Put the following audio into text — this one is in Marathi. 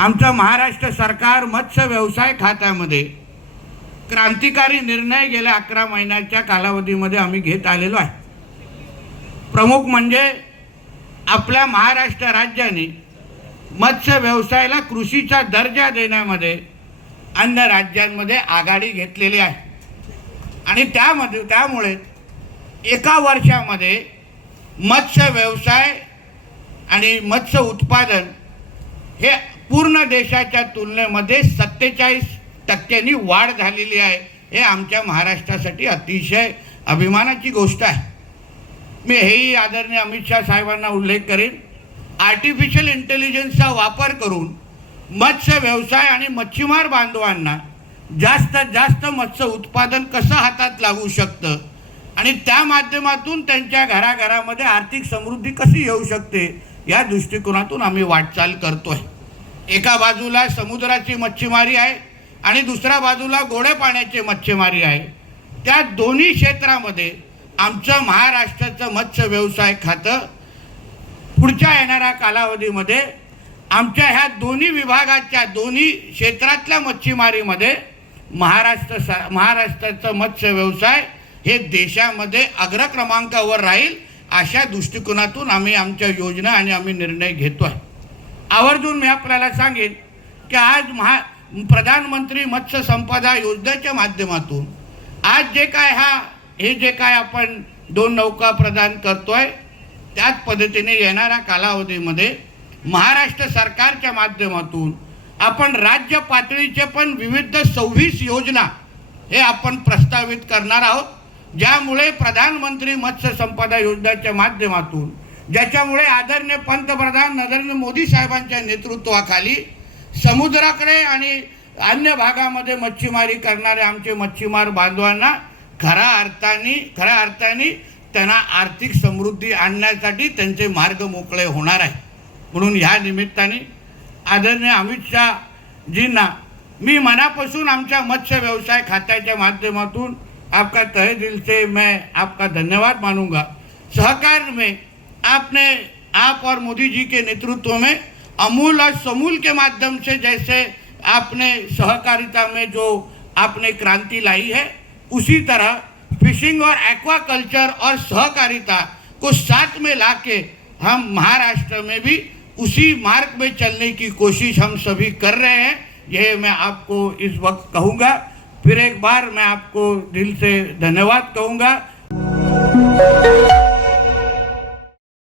आमचं महाराष्ट्र सरकार मत्स्य व्यवसाय खात्यामध्ये क्रांतिकारी निर्णय गेल्या अकरा महिन्याच्या कालावधीमध्ये आम्ही घेत आलेलो आहे. प्रमुख म्हणजे आपल्या महाराष्ट्र राज्याने मत्स्य व्यवसायाला कृषीचा दर्जा देण्यामध्ये अन्य राज्यांमध्ये आघाडी घेतलेली आहे. आणि त्यामध्ये त्यामुळे एका वर्षामध्ये मत्स्य व्यवसाय आणि मत्स्य उत्पादन हे पूर्ण देशाच्या तुलनेमध्ये सत्तेचाळीस टक्क्यांनी वाढ झालेली आहे. हे आमच्या महाराष्ट्रासाठी अतिशय अभिमानाची गोष्ट आहे. मी हेही आदरणीय अमित शाह साहेबांना उल्लेख करेन. आर्टिफिशियल इंटेलिजन्सचा वापर करून मत्स्य व्यवसाय आणि मच्छीमार बांधवांना जास्तीत जास्त मत्स्य उत्पादन कसं हातात लागू शकतं? आणि त्या माध्यमातून त्यांच्या घराघरामध्ये आर्थिक समृद्धी कशी येऊ शकते? या दृष्टिकोनातून आम्ही वाटचाल करतोय. एका बाजूला समुद्राची मच्छीमारी आहे आणि दुसऱ्या बाजूला गोड्या पाण्याची मच्छीमारी आहे. त्या दोन्ही क्षेत्रामध्ये आमचं महाराष्ट्राचं मत्स्य व्यवसाय खातं पुढच्या येणाऱ्या कालावधीमध्ये आमच्या ह्या दोन्ही विभागाच्या दोन्ही क्षेत्रातल्या मच्छीमारीमध्ये महाराष्ट्र सा महाराष्ट्राचं मत्स्य व्यवसाय हे देशामध्ये अग्र क्रमांकावर राहील अशा दृष्टिकोनातून आम्ही आमच्या योजना आणि आम्ही निर्णय घेतो आहे आवर्जून मी आपल्याला सांगेन की आज महा प्रधानमंत्री मत्स्य संपदा योजनेच्या माध्यमातून आज जे काय हा हे जे काय आपण दोन नौका प्रदान करतोय त्याच पद्धतीने येणाऱ्या कालावधीमध्ये महाराष्ट्र सरकारच्या माध्यमातून आपण राज्य पातळीचे पण विविध सव्वीस योजना हे आपण प्रस्तावित करणार आहोत ज्यामुळे प्रधानमंत्री मत्स्य संपदा योजनेच्या माध्यमातून ज्याच्यामुळे आदरणीय पंतप्रधान नरेंद्र मोदी साहेबांच्या नेतृत्वाखाली समुद्राकडे आणि अन्य भागामध्ये मच्छीमारी करणारे आमचे मच्छीमार बांधवांना खऱ्या अर्थाने खऱ्या अर्थाने त्यांना आर्थिक समृद्धी आणण्यासाठी त्यांचे मार्ग मोकळे होणार आहे. म्हणून ह्या निमित्ताने आदरणीय अमित शहाजींना मी मनापासून आमच्या मत्स्य व्यवसाय खात्याच्या माध्यमातून आपका तहे दिल से मैं आपका धन्यवाद मानूंगा. सहकार में आपने, आप और मोदी जी के नेतृत्व में अमूल और समूल के माध्यम से जैसे आपने सहकारिता में जो आपने क्रांति लाई है, उसी तरह फिशिंग और एक्वा कल्चर और सहकारिता को साथ में लाके हम महाराष्ट्र में भी उसी मार्ग में चलने की कोशिश हम सभी कर रहे हैं। यह मैं आपको इस वक्त कहूँगा। फिर एक बार मैं आपको दिल से धन्यवाद कहूँगा।